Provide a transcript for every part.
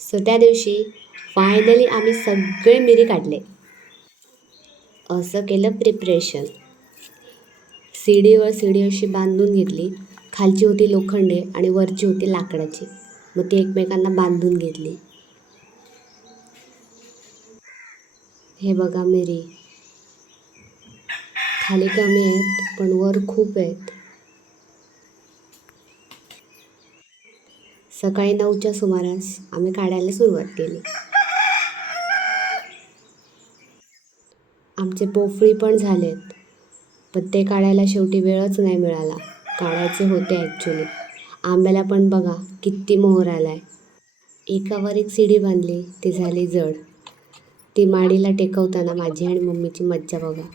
So त्या दिवशी finally आम्ही सगळे मिरी काढले. असं केलं प्रिपरेशन. सीडीवर सीडी अशी बांधून घेतली. खालची होती लोखंडी आणि वरची होती लाकडाची. मग ती एकमेकांना बांधून घेतली. हे बघा मिरी. खाली कमी आहेत पण वर खूप आहेत. सकाळी 9च्या सुमारास आम्ही काढायला सुरुवात केली. आमचे पोफळी पण झालेत, पण ते काढायला शेवटी वेळच नाही मिळाला. काढायचे होते ॲक्च्युली. आंब्याला पण बघा किती मोहर आलाय. एकावर एक सीडी बांधली, ती झाली जड. ती माडीला टेकवताना माझी आणि मम्मीची मज्जा बघा.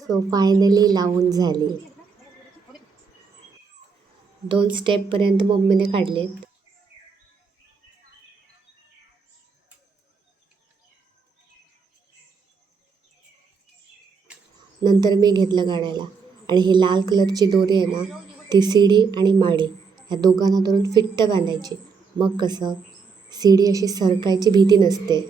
सो फायनली लावून झाली. 2 स्टेपपर्यंत मम्मीने काढलेत. नंतर मी घेतलं काढायला. आणि ही लाल कलरची दोरी आहे ना, ती सीडी आणि माडी ह्या दोघांना धरून फिट्ट बांधायची. मग कसं सीडी अशी सरकायची भीती नसते.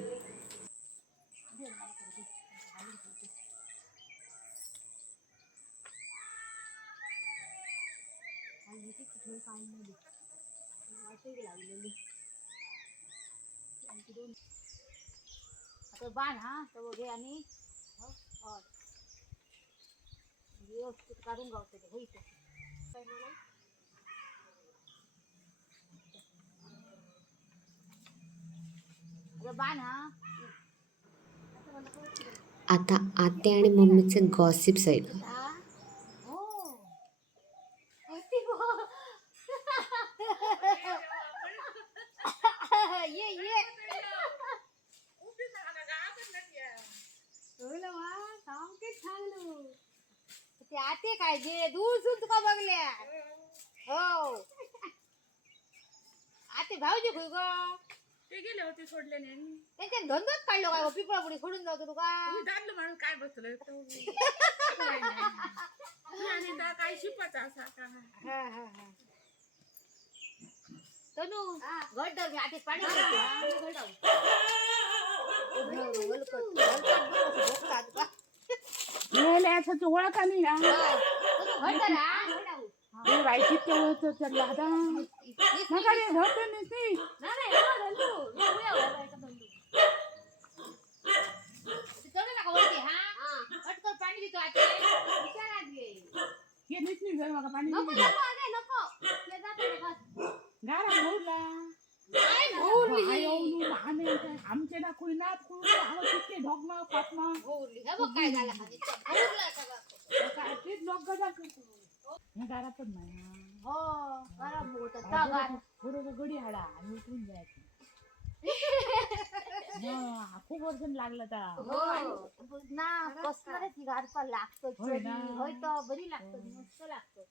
आता बांध हा तो घे आणि व्यवस्थित काढून गावते ते होईल. बांध हा. आता आते आणि मम्मीचे गॉसिप्स ऐका. ये ये ते आते काय जे दूर सुन तुका बघल्या. हो आते भाऊजी खुय ग ते गेले होते सोडले नाही. त्यांच्या धंदाच काढलो काय पिपळा पुढे सोडून जातो तुका. दादलं म्हणून काय बसलं आणि काही शिपाचा असा का. तनू घट मी आते पाणी ओळखा नाही राहायची तेवढं चाललं आता नका रे होत नाही. पाणी देतो आता हे नीट नाही झालं मला पाणी नको नको गारा मोडला आमचे ना कुईनात कुठे ढोकणं पापणं काय झालं तेच लोक गजा करतो गारा पण नाही. हो गरम होत थोडं गडी हाडा आणि उठून जायचं. खूप वर्ष लागलं ना कसलं ती गारपा लागतो होय तर बरी लागतो मस्त लागतो.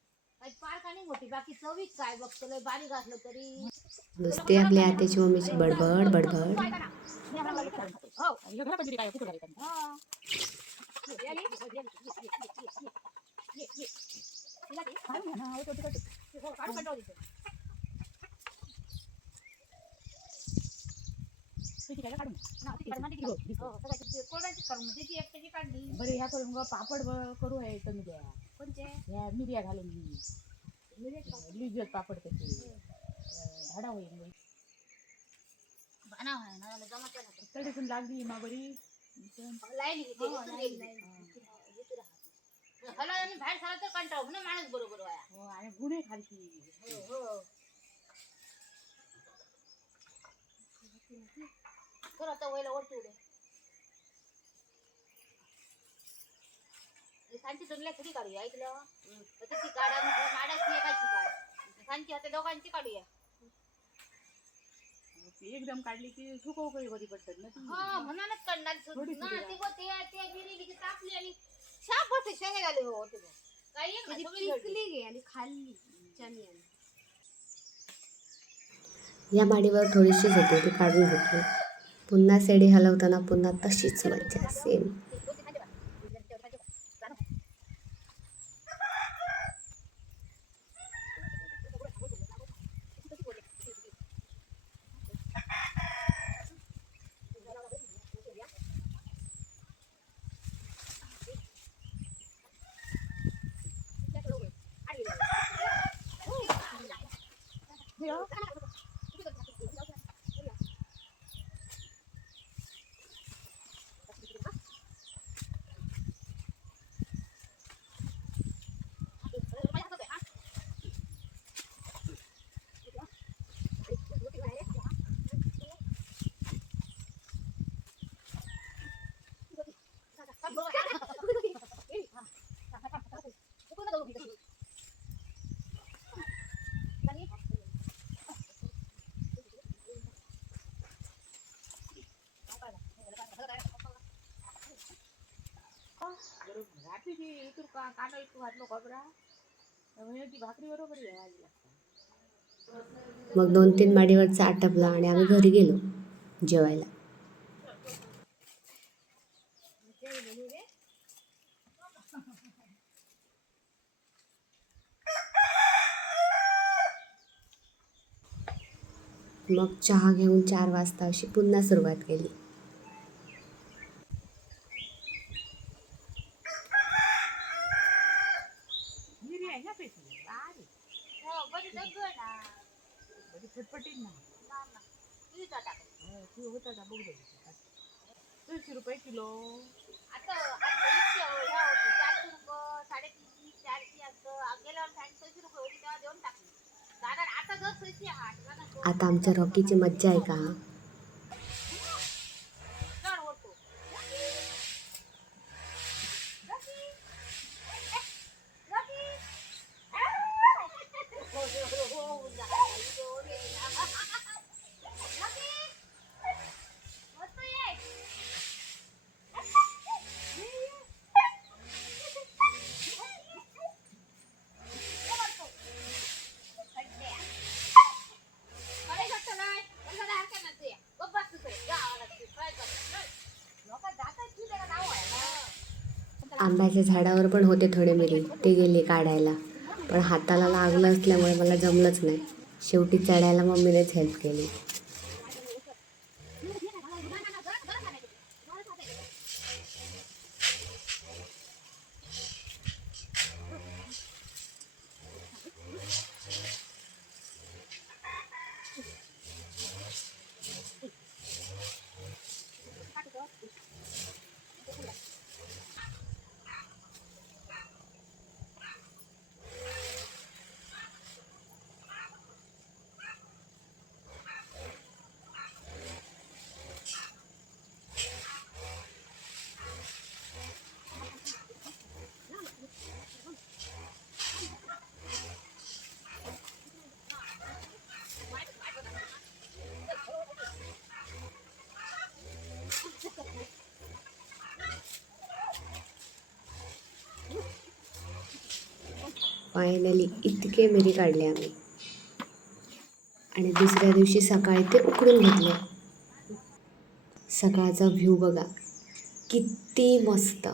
पार का नाही मोठी बाकी चवीच काय बघतो लय बारीक असलं तरी नुसते आपल्या आत्याची मम्मीची बडबड बडबड. त्याची काय काढून ना ती काढून मांडी हो, घाल. दिसतं. हो, सगळ्याची कोणाची काढून त्याची एकट्याची काढली. बरं ह्या करून गं पापड करू आहे कमी द्या कोणचे? ह्या मिर्या घालून मिरची काढ. लिज्जत पापड त्याचे झाडा होईल बाई. बनाव आहे ना, त्याला जमत नाही ना. तरी पण लागली मा बरी लाईन ही ते, इथून गेली. इथून राहा. हला आणि बाहेर झाला तर कंटाळ म्हणून माणूस बरोबर वाया. हो आणि गुन्हे खालची हो. कर आता वयला वरती उडे. सांची तुला थोडी काढूया ऐकलं. तर ती काढा माडाची एकाची काढ. सांची आता दोघांची काढूया. एकदम काढली की सुकव काही बरी पडतात ना ती. हा म्हणूनच काढणार थोडी ना थोडी ते होते ते गिरी की तापली आणि शाप होते शेंगे झाले हो होते काही एक नाही, पिकली गे आणि खाल्ली चणी आणि या माडीवर थोडीशीच होती ती काढून घेतली. पुन्हा सेडी हलवताना पुन्हा तशीच मज्जा सेम. रात्री ती इथून कांदा इतकं घातलो खबरा म्हणजे ती भाकरी बरोबर घ्यावी लागतात. मग 2-3 माडीवरचा आटपला आणि आम्ही घरी गेलो जेवायला. मग चहा घेऊन 4 वाजता अशी पुन्हा सुरुवात केली. मिरी आहे ना पेटी बारीक हो बरी दगड ना बरी फटफटीत ना किती टाका ती होता का बघ 200 रुपये किलो. आता इतके ह्या होते 400 रुपये 350 400 असं गेल्यावर 600 रुपये होती तेव्हा देऊन टाकली दादा आता जर पैसे आठ आता आमच्या रॉकीची मज्जा आहे का. चढ होतो आंब्याच्या झाडावर पण होते थोडे मिरी, ते गेले काढायला. पण हाताला लागलं असल्यामुळे मला जमलंच नाही. शेवटी चढायला मम्मीनेच हेल्प केली. फायनली इतके मिरी काढले आम्ही. आणि दुसऱ्या दिवशी सकाळी ते उकडून घेतले. सकाळचा व्ह्यू बघा किती मस्त,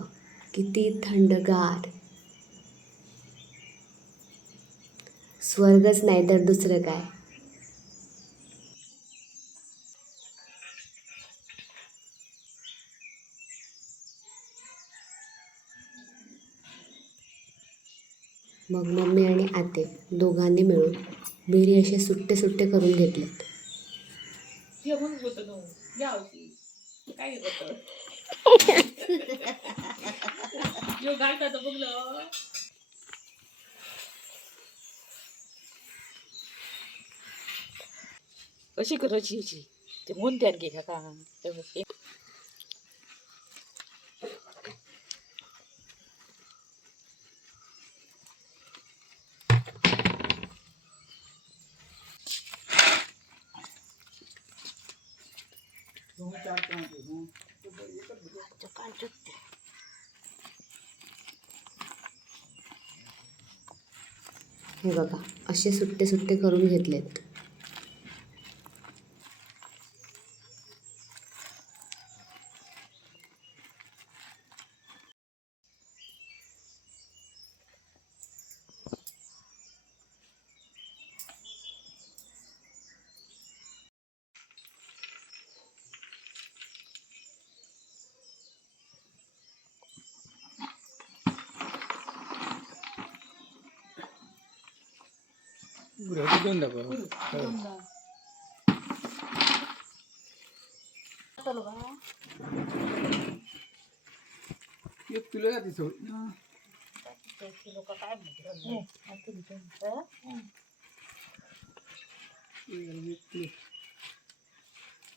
किती थंडगार. स्वर्गच नाही तर दुसरं काय. मग मम्मी आणि आते दोघांनी मिळून मिरी असे सुट्टे सुट्टे करून घेतलेत. ते म्हणून होतं ना यावशी काय होतं यो घालतात बघलं कशी करायची याची ते म्हणते आणखी का हे बघा असे सुट्टे सुट्टे करून घेतलेत.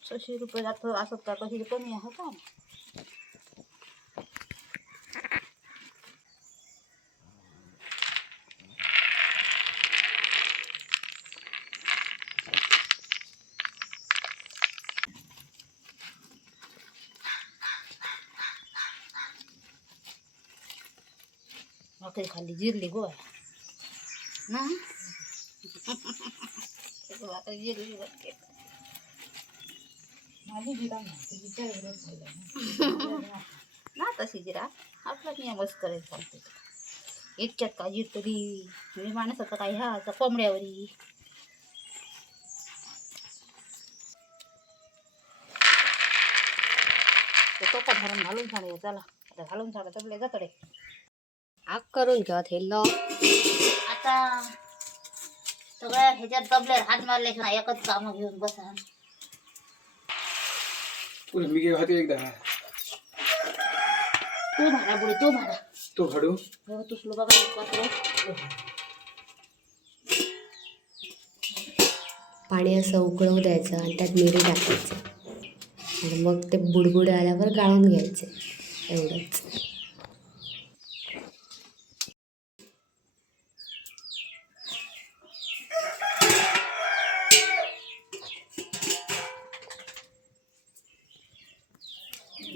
₹600 जातं असं का कशी कमी आहे का भाकरी खाल्ली जिरली गो ना भाकरी जिरली माझी जिरा ना ना तशी जिरा आपला नियमच करेल चालते इतक्यात का जिरतली मी माणसाचं काय ह्या कोंबड्यावरी तो पण भरून घालून छान चला आता घालून छान तबले जातडे आग करून घ्या थेलो. आता सगळ्या ह्याच्यात तबल्यावर हात मारले ना एकच काम घेऊन बसा मी घेऊ हाती एकदा तो भाडा बुडी तो भाडा तो घडू तुसलो बघा पाणी असं उकळवू द्यायचं आणि त्यात मिरी टाकायचं आणि मग ते बुडबुडे आल्यावर गाळून घ्यायचे एवढंच.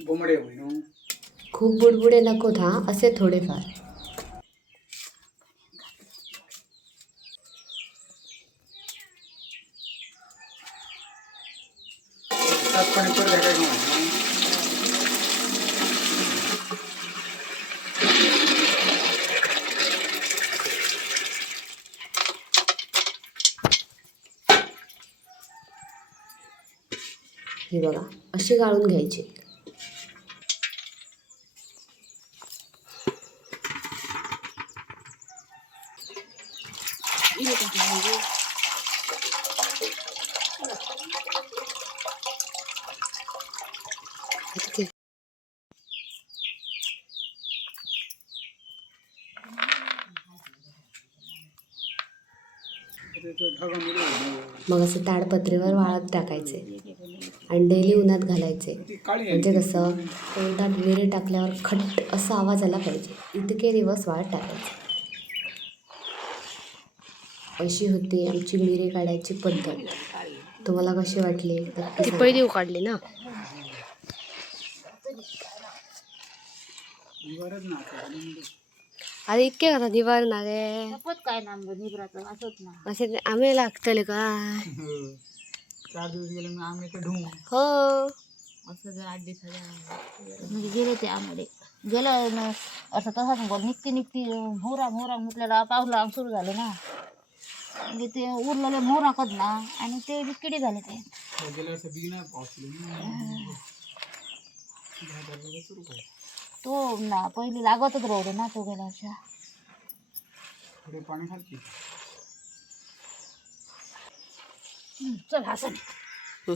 बोंबडे होईन खूप बुडबुडे नकोत हा, असे थोडेफार. पाणी पर काय हे बघा अशी गाळून घ्यायची. मग असं ताडपत्रीवर वाळत टाकायचे आणि डेली उन्हात घालायचे. म्हणजे कसं तोंडात मिरी टाकल्यावर खट्ट असा आवाज आला पाहिजे इतके दिवस वाळत टाकायचे. अशी होती आमची मिरी काढायची पद्धत. तुम्हाला कशी वाटली? पहिली काढली ना अरे इतके कसा दिवार ना रे काय नाम निब्राचं असत ना असे आम्ही लागतले काय 4 दिवस गेले मग आम्ही तर ढूंढ हो असं जर 8 दिवसाच्या म्हणजे गेले ते आंबे गेलं न असं तसाच बोल निघती मोरा म्हटल्याला पावलं सुरू झालं ना म्हणजे ते उरलेले मोराकच ना आणि ते किडे झाले ते गेल्या वर्षी बिना पाऊस तो ना पहिली लागतच राहतो ना तो गेल्या वर्षा थोडे पाणी खालती चल हसन हं.